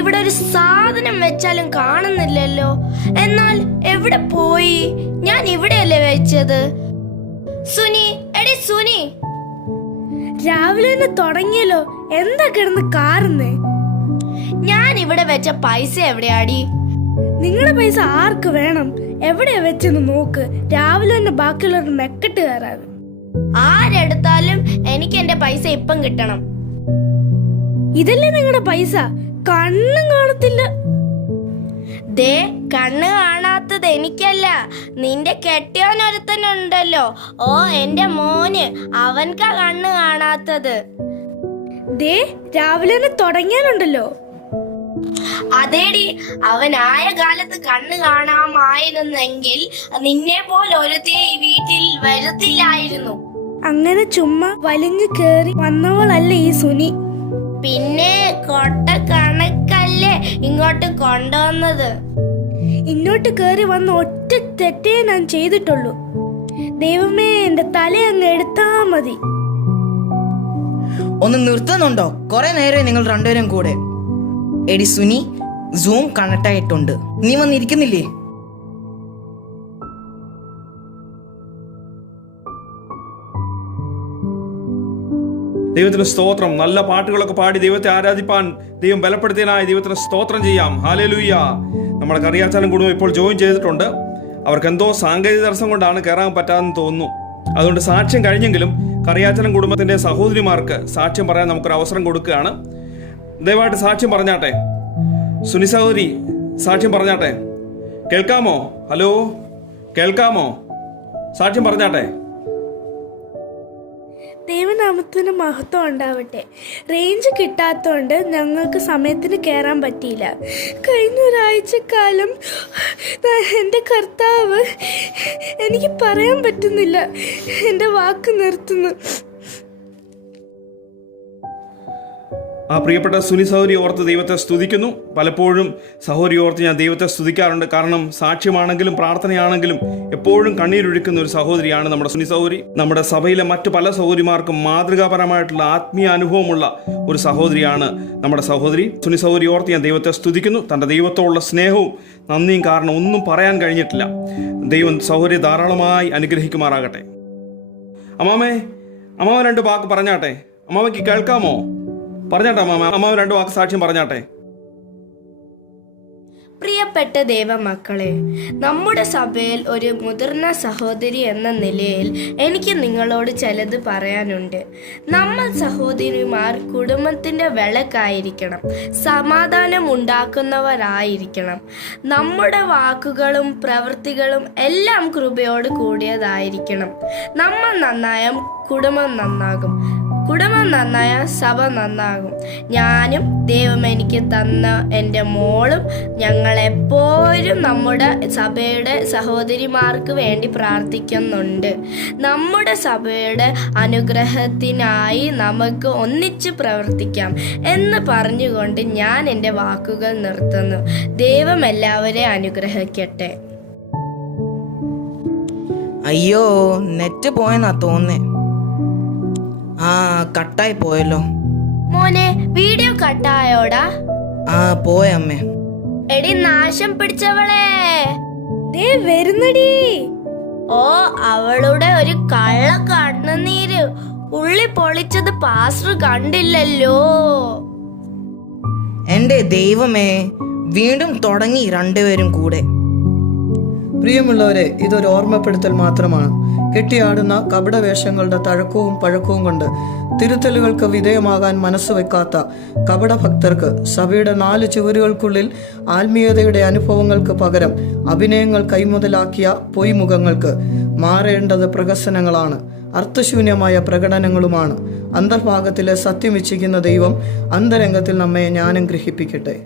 ഇവിടെ ഒരു സാധനം വെച്ചാലും കാണുന്നില്ലല്ലോ. എന്നാൽ എവിടെ പോയി? ഞാൻ ഇവിടെയല്ലേ വെച്ചത്. സുനി, എടി സുനി, രാവിലെ തന്നെ തുടങ്ങിയല്ലോ, എന്താ കിടന്ന് കാറുന്നേ? ഞാൻ ഇവിടെ വെച്ച പൈസ എവിടെയാടി? നിങ്ങളുടെ പൈസ ആർക്ക് വേണം? എവിടെയാ വെച്ചെന്ന് നോക്ക്. രാവിലെ തന്നെ ബാക്കിയുള്ളവർ മെക്കെട്ട് കയറാതെ. ആരെടുത്താലും എനിക്ക് എന്റെ പൈസ ഇപ്പം കിട്ടണം. ഇതല്ലേ നിങ്ങളുടെ പൈസ? കണ്ണും കാണത്തില്ല. ദേ, കണ്ണ് കാണാത്തത് എനിക്കല്ല, നിന്റെ കെട്ടിയോനൊരുത്തനുണ്ടല്ലോ. ഓ, എന്റെ മോന്, അവൻക്കാ കണ്ണ് കാണാത്തത്. ദേ, രാവിലെ തന്നെ തുടങ്ങിയാലുണ്ടല്ലോ. അതേടി, അവനായ കാലത്ത് കണ്ണ് കാണാമായിരുന്നെങ്കിൽ നിന്നെ പോലെ ഒരുത്തിയെ ഈ വീട്ടിൽ വരുത്തില്ലായിരുന്നു. അങ്ങനെ ചുമ്മാ വലിഞ്ഞു കേറി വന്നവളല്ലേ ഈ സുനി. പിന്നെ കൊട്ട കണക്കല്ലേ ഇങ്ങോട്ട് കൊണ്ടുവന്നത്. ഇങ്ങോട്ട് കേറി വന്ന ഒറ്റ തെറ്റേ ഞാൻ ചെയ്തിട്ടുള്ളൂ. ദൈവമേ, എന്റെ തല അങ്ങ് എടുത്താ മതി. ഒന്ന് നിർത്തുന്നുണ്ടോ? കുറെ നേരം നിങ്ങൾ രണ്ടുപേരും കൂടെ. എടി സുനി, സൂം കണക്ട് ആയിട്ടുണ്ട്, നീ വന്നിരിക്കുന്നില്ലേ? ദൈവത്തിന് സ്തോത്രം. നല്ല പാട്ടുകളൊക്കെ പാടി ദൈവത്തെ ആരാധിപ്പാൻ ദൈവം ബലപ്പെടുത്തിയതിനായി ദൈവത്തിന് സ്തോത്രം ചെയ്യാം. ഹല്ലേലൂയ. നമ്മുടെ കറിയാച്ചാനും കുടുംബം ഇപ്പോൾ ജോയിൻ ചെയ്തിട്ടുണ്ട്. അവർക്ക് എന്തോ സാങ്കേതിക തടസ്സം കൊണ്ടാണ് കയറാൻ പറ്റാതെന്ന് തോന്നുന്നു. അതുകൊണ്ട് സാക്ഷ്യം കഴിഞ്ഞെങ്കിലും കറിയാച്ചനും കുടുംബത്തിന്റെ സഹോദരിമാർക്ക് സാക്ഷ്യം പറയാൻ നമുക്കൊരു അവസരം കൊടുക്കുകയാണ്. ദയവായിട്ട് സാക്ഷ്യം പറഞ്ഞാട്ടെ. സുനി സഹോദരി, സാക്ഷ്യം പറഞ്ഞാട്ടെ. കേൾക്കാമോ? ഹലോ, കേൾക്കാമോ? സാക്ഷ്യം പറഞ്ഞാട്ടെ. ദൈവനാമത്തിന് മഹത്വം ഉണ്ടാവട്ടെ. റേഞ്ച് കിട്ടാത്തതുകൊണ്ട് ഞങ്ങൾക്ക് സമയത്തിന് കയറാൻ പറ്റിയില്ല. കഴിഞ്ഞ ഒരാഴ്ചക്കാലം എൻ്റെ കർത്താവ്, എനിക്ക് പറയാൻ പറ്റുന്നില്ല, എൻ്റെ വാക്ക് നിർത്തുന്നു. ആ പ്രിയപ്പെട്ട സുനി സഹോദരി ഓർത്ത് ദൈവത്തെ സ്തുതിക്കുന്നു. പലപ്പോഴും സഹോദരി ഓർത്ത് ഞാൻ ദൈവത്തെ സ്തുതിക്കാറുണ്ട്. കാരണം സാക്ഷ്യമാണെങ്കിലും പ്രാർത്ഥനയാണെങ്കിലും എപ്പോഴും കണ്ണീരൊഴുക്കുന്ന ഒരു സഹോദരിയാണ് നമ്മുടെ സുനി സഹോദരി. നമ്മുടെ സഭയിലെ മറ്റു പല സഹോദരിമാർക്കും മാതൃകാപരമായിട്ടുള്ള ആത്മീയ അനുഭവമുള്ള ഒരു സഹോദരിയാണ് നമ്മുടെ സഹോദരി. സുനി സഹോദരി ഓർത്ത് ഞാൻ ദൈവത്തെ സ്തുതിക്കുന്നു. തൻ്റെ ദൈവത്തോടുള്ള സ്നേഹവും നന്ദിയും കാരണം ഒന്നും പറയാൻ കഴിഞ്ഞിട്ടില്ല. ദൈവം സഹോദരി ധാരാളമായി അനുഗ്രഹിക്കുമാറാകട്ടെ. അമ്മാമ രണ്ട് വാക്ക് പറഞ്ഞാട്ടെ. അമ്മാമയ്ക്ക് കേൾക്കാമോ? പറഞ്ഞാട്ടെ അമ്മാവ രണ്ടു വാക്ക് സാക്ഷ്യം പറഞ്ഞാട്ടെ. പ്രിയപ്പെട്ട ദൈവമക്കളെ, നമ്മുടെ സഭയിൽ ഒരു മുതിർന്ന സഹോദരി എന്ന നിലയിൽ എനിക്ക് നിങ്ങളോട് ചിലത് പറയാനുണ്ട്. നമ്മൾ സഹോദരിമാർ കുടുംബത്തിൻ്റെ വിളക്കായിരിക്കണം, സമാധാനം ഉണ്ടാക്കുന്നവരായിരിക്കണം. നമ്മുടെ വാക്കുകളും പ്രവൃത്തികളും എല്ലാം കൃപയോട് കൂടിയതായിരിക്കണം. നമ്മൾ നന്നായാൽ കുടുംബം നന്നാകും, കുടുംബം നന്നായ സഭ നന്നാകും. ഞാനും ദൈവം എനിക്ക് തന്ന എൻ്റെ മോളും ഞങ്ങളെപ്പോഴും നമ്മുടെ സഭയുടെ സഹോദരിമാർക്ക് വേണ്ടി പ്രാർത്ഥിക്കുന്നുണ്ട്. നമ്മുടെ സഭയുടെ അനുഗ്രഹത്തിനായി നമുക്ക് ഒന്നിച്ച് പ്രവർത്തിക്കാം എന്ന് പറഞ്ഞുകൊണ്ട് ഞാൻ എൻ്റെ വാക്കുകൾ നിർത്തുന്നു. ദൈവം എല്ലാവരെയും അനുഗ്രഹിക്കട്ടെ. അയ്യോ, നെറ്റ് പോയെന്നാ തോന്നേ. കട്ടായി പോയല്ലോ. മോനെ, വീഡിയോ കട്ടായോടാ? പോയമ്മേ. എടി നാശം പിടിച്ചവളെ, ദേ വരുന്നടി. ഓ, അവളുടെ ഒരു കള്ള കണ്ണുനീര്. ഉള്ളി പൊളിച്ചത് പാസ്റ്റർ കണ്ടില്ലല്ലോ. എന്റെ ദൈവമേ, വീണ്ടും തുടങ്ങി രണ്ടുപേരും കൂടെ. പ്രിയമുള്ളവരെ, ഇതൊരു ഓർമ്മപ്പെടുത്തൽ മാത്രമാണ്. കെട്ടിയാടുന്ന കപടവേഷങ്ങളുടെ തഴക്കവും പഴക്കവും കൊണ്ട് തിരുത്തലുകൾക്ക് വിധേയമാകാൻ മനസ്സ് വെക്കാത്ത കപടഭക്തർക്ക് സഭയുടെ 4 ചുവരുകൾക്കുള്ളിൽ ആത്മീയതയുടെ അനുഭവങ്ങൾക്ക് പകരം അഭിനയങ്ങൾ കൈമുതലാക്കിയ പൊയ്മുഖങ്ങൾക്ക് മാറേണ്ടത് പ്രഹസനങ്ങളാണ്, അർത്ഥശൂന്യമായ പ്രകടനങ്ങളുമാണ്. അന്തർഭാഗത്തിലെ സത്യം ഇച്ഛിക്കുന്ന ദൈവം അന്തരംഗത്തിൽ നമ്മെ ജ്ഞാനം ഗ്രഹിപ്പിക്കട്ടെ.